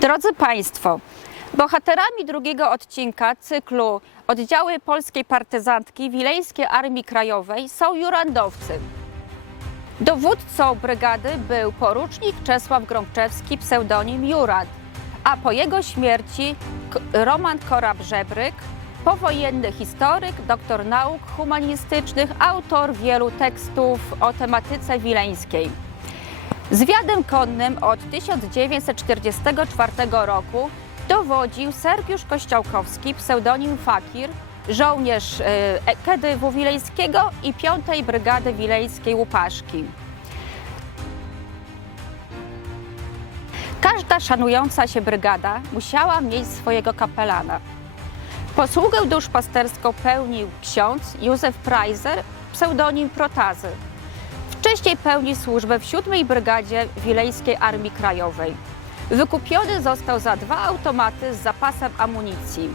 Drodzy Państwo, bohaterami drugiego odcinka cyklu Oddziały Polskiej Partyzantki Wileńskiej Armii Krajowej są jurandowcy. Dowódcą brygady był porucznik Czesław Grąbczewski, pseudonim Jurand, a po jego śmierci Roman Korab-Żebryk, powojenny historyk, doktor nauk humanistycznych, autor wielu tekstów o tematyce wileńskiej. Zwiadem konnym od 1944 roku dowodził Sergiusz Kościołkowski, pseudonim Fakir, żołnierz e, KDW Wileńskiego i 5 Brygady Wileńskiej Łupaszki. Każda szanująca się brygada musiała mieć swojego kapelana. Posługę duszpasterską pełnił ksiądz Józef Preiser, pseudonim Protazy. Wcześniej pełnił służbę w 7 Brygadzie Wileńskiej Armii Krajowej. Wykupiony został za dwa automaty z zapasem amunicji.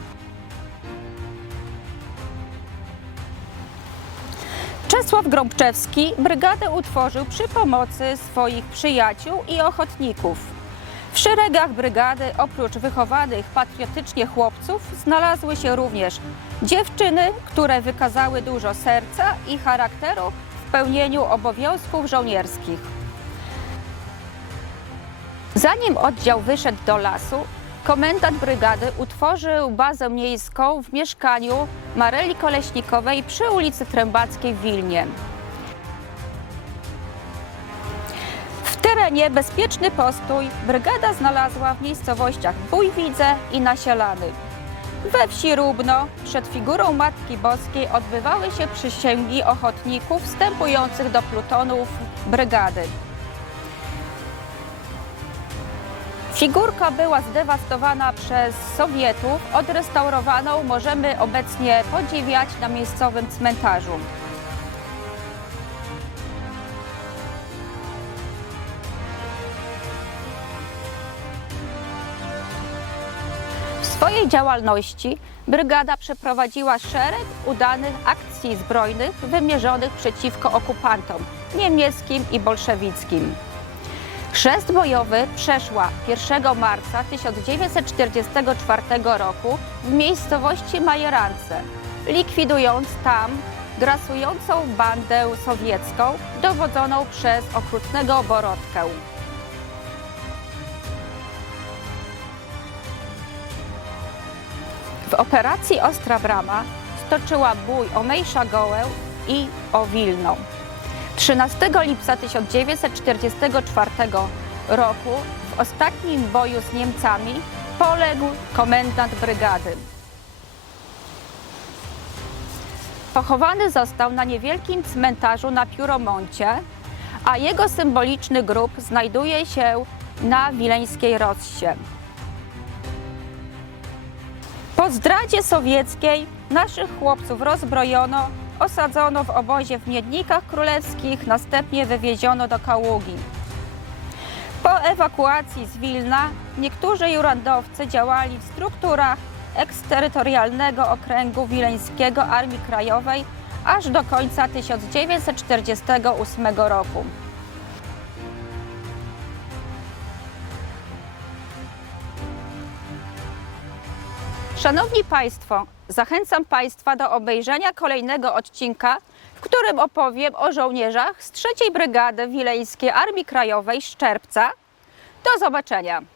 Czesław Grąbczewski brygadę utworzył przy pomocy swoich przyjaciół i ochotników. W szeregach brygady oprócz wychowanych patriotycznie chłopców znalazły się również dziewczyny, które wykazały dużo serca i charakteru w pełnieniu obowiązków żołnierskich. Zanim oddział wyszedł do lasu, komendant brygady utworzył bazę miejską w mieszkaniu Mareli Koleśnikowej przy ulicy Trębackiej w Wilnie. W terenie bezpieczny postój brygada znalazła w miejscowościach Bójwidze i Nasielany. We wsi Rubno przed figurą Matki Boskiej odbywały się przysięgi ochotników wstępujących do plutonów brygady. Figurka była zdewastowana przez Sowietów, odrestaurowaną możemy obecnie podziwiać na miejscowym cmentarzu. Swojej działalności brygada przeprowadziła szereg udanych akcji zbrojnych wymierzonych przeciwko okupantom niemieckim i bolszewickim. Chrzest bojowy przeszła 1 marca 1944 roku w miejscowości Majerance, likwidując tam grasującą bandę sowiecką dowodzoną przez okrutnego Borodkę. W operacji Ostra Brama stoczyła bój o Mejsza Gołę i o Wilno. 13 lipca 1944 roku w ostatnim boju z Niemcami poległ komendant brygady. Pochowany został na niewielkim cmentarzu na Pióromoncie, a jego symboliczny grób znajduje się na Wileńskiej Rossie. Po zdradzie sowieckiej naszych chłopców rozbrojono, osadzono w obozie w Miednikach Królewskich, następnie wywieziono do Kaługi. Po ewakuacji z Wilna niektórzy jurandowcy działali w strukturach eksterytorialnego okręgu wileńskiego Armii Krajowej aż do końca 1948 roku. Szanowni Państwo, zachęcam Państwa do obejrzenia kolejnego odcinka, w którym opowiem o żołnierzach z 3 Brygady Wileńskiej Armii Krajowej z. Do zobaczenia!